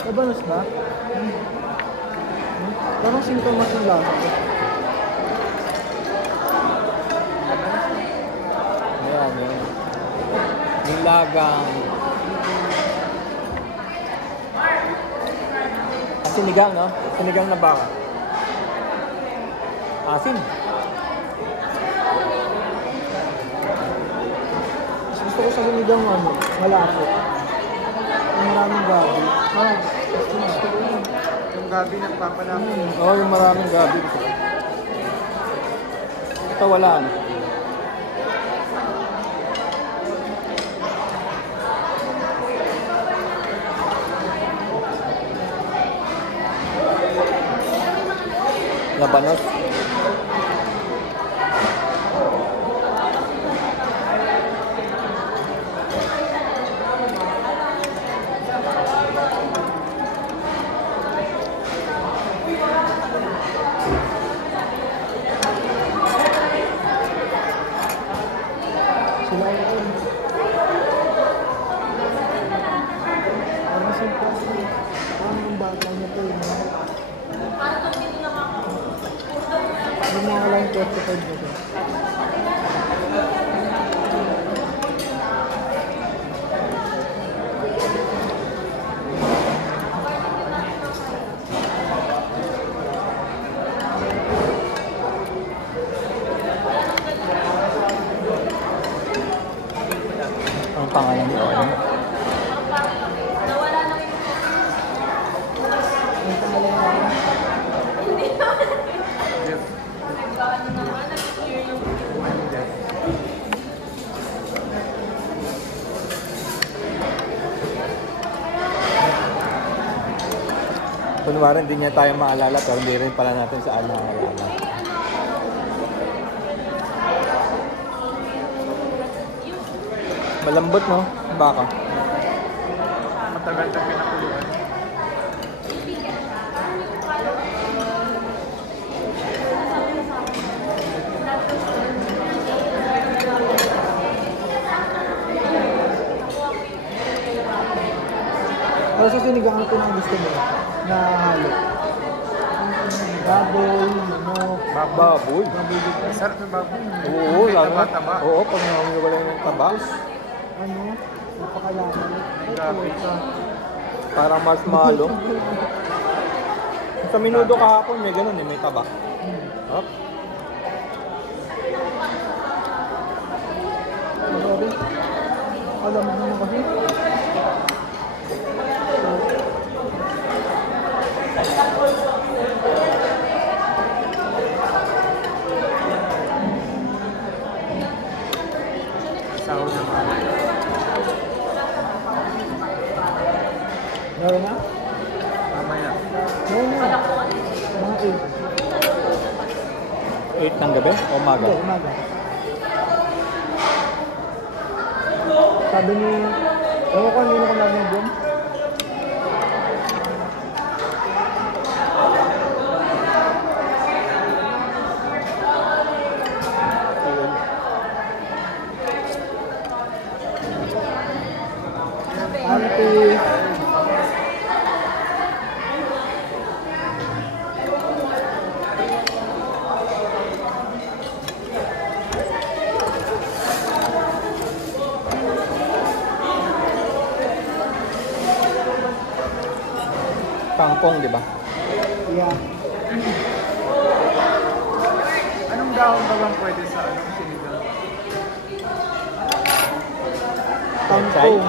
Mabanos ba? Parang sintomas ng lasa ko. Ayan, yun. Yung lagang. Sinigang, no? Sinigang na baka. Asin. Gusto ko sa sinigang ano, malapot. Yung maraming gabi. Gusto ko yun. Yung gabi nagpapalapot. Oo, yung maraming gabi. Ito wala, no? Labanos. Sila yun. Parang simple. Parang yung bata niya to yun. Hindi na lang 35 dito. Ang pangalan nito, ano? Ang pangalan niya. Kunwari, hindi niya tayo maalala, pero hindi rin pala natin sa alaalala. Malambot, no? Baka. Matagal na pinakuluan. Pero sa sinigang, ano pinang gusto mo na halo? Baboy, manok, Baboy. Sarap ng baboy. Oo, May lalo. taba-taba. Oo, pag nangangiwala ng taba, ano, napakalaman. Gabi. parang marshmallow. Sa minudo kahapon, may ganun eh, may taba. Hop. Grabe. Alam mo naman kasi. Sahod na mga. Meron na? Mamaya. Meron na. Mga 8 ng gabi o umaga? Hindi, umaga. Sabi ni, ewan ko kanino ko namin doon. Auntie. Kangkong, di ba? Yeah. Anong dahon ba bang pwede sa anong sinigang? Kangkong.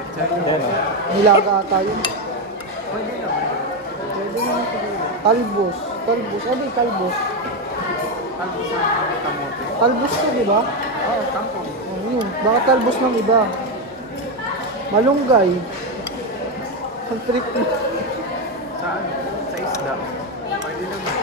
Pechay. Yan o. Nilaga ata yun. Pwede naman. Pwede naman siguro. Talbos. Talbos. Ano yung talbos? Talbos ng kamote. Talbos to, di ba? Oo, kangkong. Oh, yun. Baka talbos ng iba. Malunggay. Ang trip. Saan? Sa isda. Pwede naman.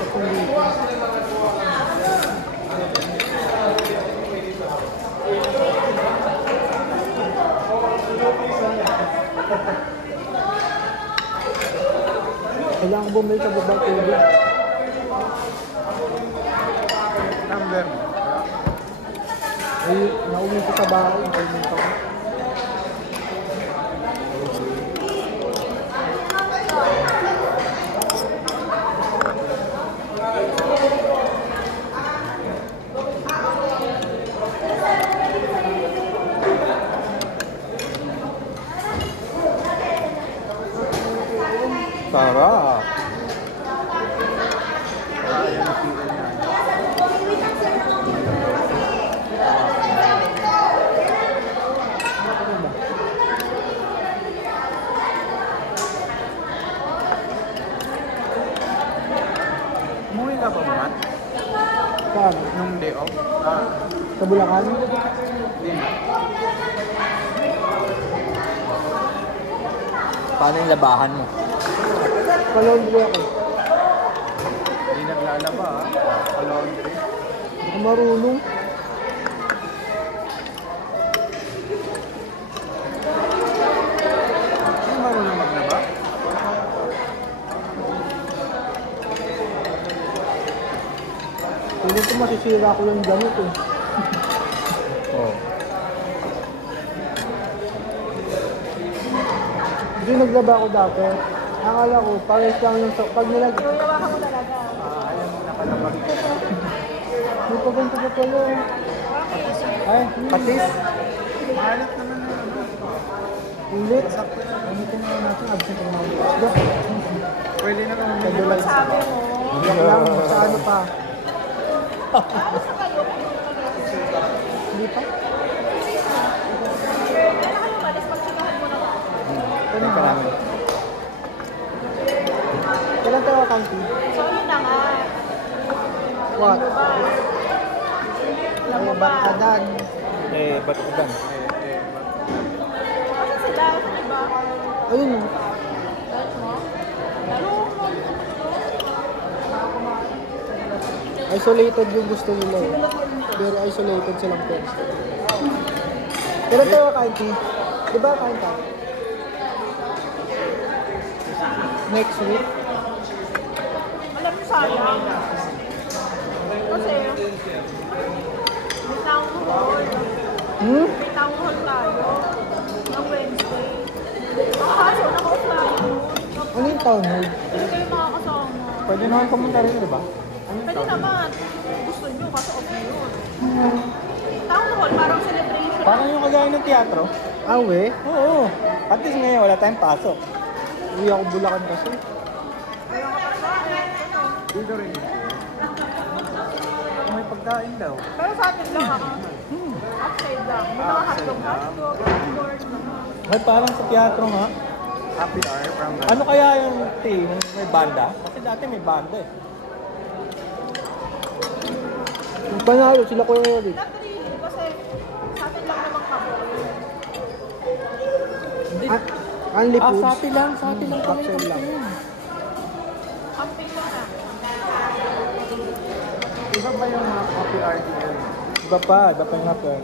Ito dito. Kailangan bumili sa baba tubig. Number mo. Ay, nauwi ko sa bahay. Kailan ko. Sarap. Ayan ang PL niya. Umuwi ka ba, Matt? Saan? Nung day off? Sa Bulacan? Hindi na. Paano yung labahan mo? Palondri ako. Hindi naglalaba, ha? Laundry. Hindi ko marunong. Hindi marunong maglaba? Piling ko masisira ko yung gamit eh. Oh. Hindi naglaba ako dati. Akala ko, pares lang yung pag nilag... Ayan mo nakalabag. May paganto ka pala. Ay, Patis? Mahalit naman na ano. ulit. Gamitin nga natin, absent ang mga isda. Pwede na kami Kadulag. Iyak lang, sa ano pa. Hindi pa? Ano ka namin? Kailan tayo kanti? What? Ay, Batadan. Ba't ko dan? Ayun. Isolated yung gusto nila eh. Pero isolated silang pets. Kailan tayo kanti? Di ba kain tayo? Next week? Alam mo sayang. Kasi, may town hall. Hmm? May town hall tayo. Ng Wednesday. Ang kaso, naka-offline yun. Ano yung town hall? Hindi kayo makakasama. Pwede naman pumunta rin, di ba? Pwede naman. Gusto nyo, kaso off na yun. Town hall, parang celebration. Parang yung kagaya ng teatro. Ah, we? Oo. At least ngayon, wala tayong pasok. Uwi ako Bulacan kasi. Dito rin. May pagkain daw. Pero sa atin lang, outside lang. May mga hotdog, popcorn. Ay, parang sa teatro nga. Happy hour from the... Ano kaya yung team? May banda? Kasi dati may banda eh. Yung panalo, sila ko yung Eric. Not really, kasi sa atin lang naman kami. Only Ah, foods. sa atin lang. Sa atin lang kami. Capsule lang. Camping lang na. Iba ba yung mga happy hour dito? Iba pa yung happer.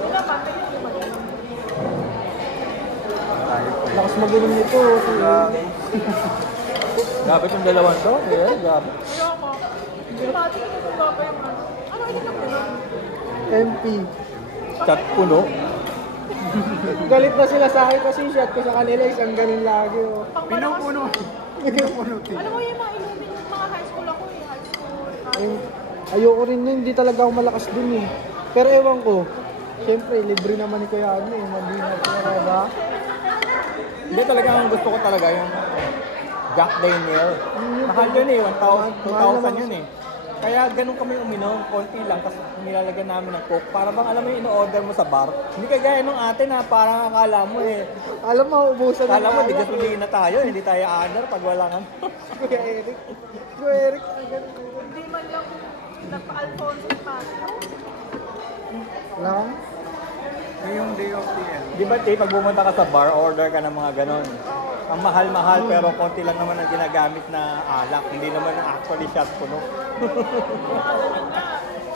Wala pa, tayo yung mag-inom. Tayo po. Lakas mag-inom nito. Gabit yung dalawang to. Yeah, gabit. Ayoko. Hindi pati ko kung baba yung ano. Ano yun ang puno? MP. Chat puno. Galit na sila sa akin kasi shot ko sa kanila isang ganun lagi. Oh. Pinupuno. Pinupuno team. Alam mo yung mga inumin ng mga high school ako eh. High school. Ayoko rin yun, hindi talaga ako malakas dun eh. Pero ewan ko, syempre libre naman ni Kuya ano eh, mabina ko ba? Hindi talaga ang gusto ko talaga yung Jack Daniel. Mahal yun eh, 1,000 yun eh. Kaya ganun kami uminom, konti lang, tapos nilalagyan namin ng coke. Para bang alam mo yung ino-order mo sa bar. Hindi kagaya nung atin na parang akala mo eh. Alam mo, ubusan Akala mo, di alak. gasolina tayo, hindi tayo honor pag wala nga. Kuya Eric. Kuya Eric, ang ganun. Hindi man lang nagpa-Alfonso yung pasto. Lang? Ngayong day of TL. Di ba, Tay, pag pumunta ka sa bar, order ka ng mga ganon. Ang mahal-mahal pero konti lang naman ang ginagamit na alak. Hindi naman actually shot puno.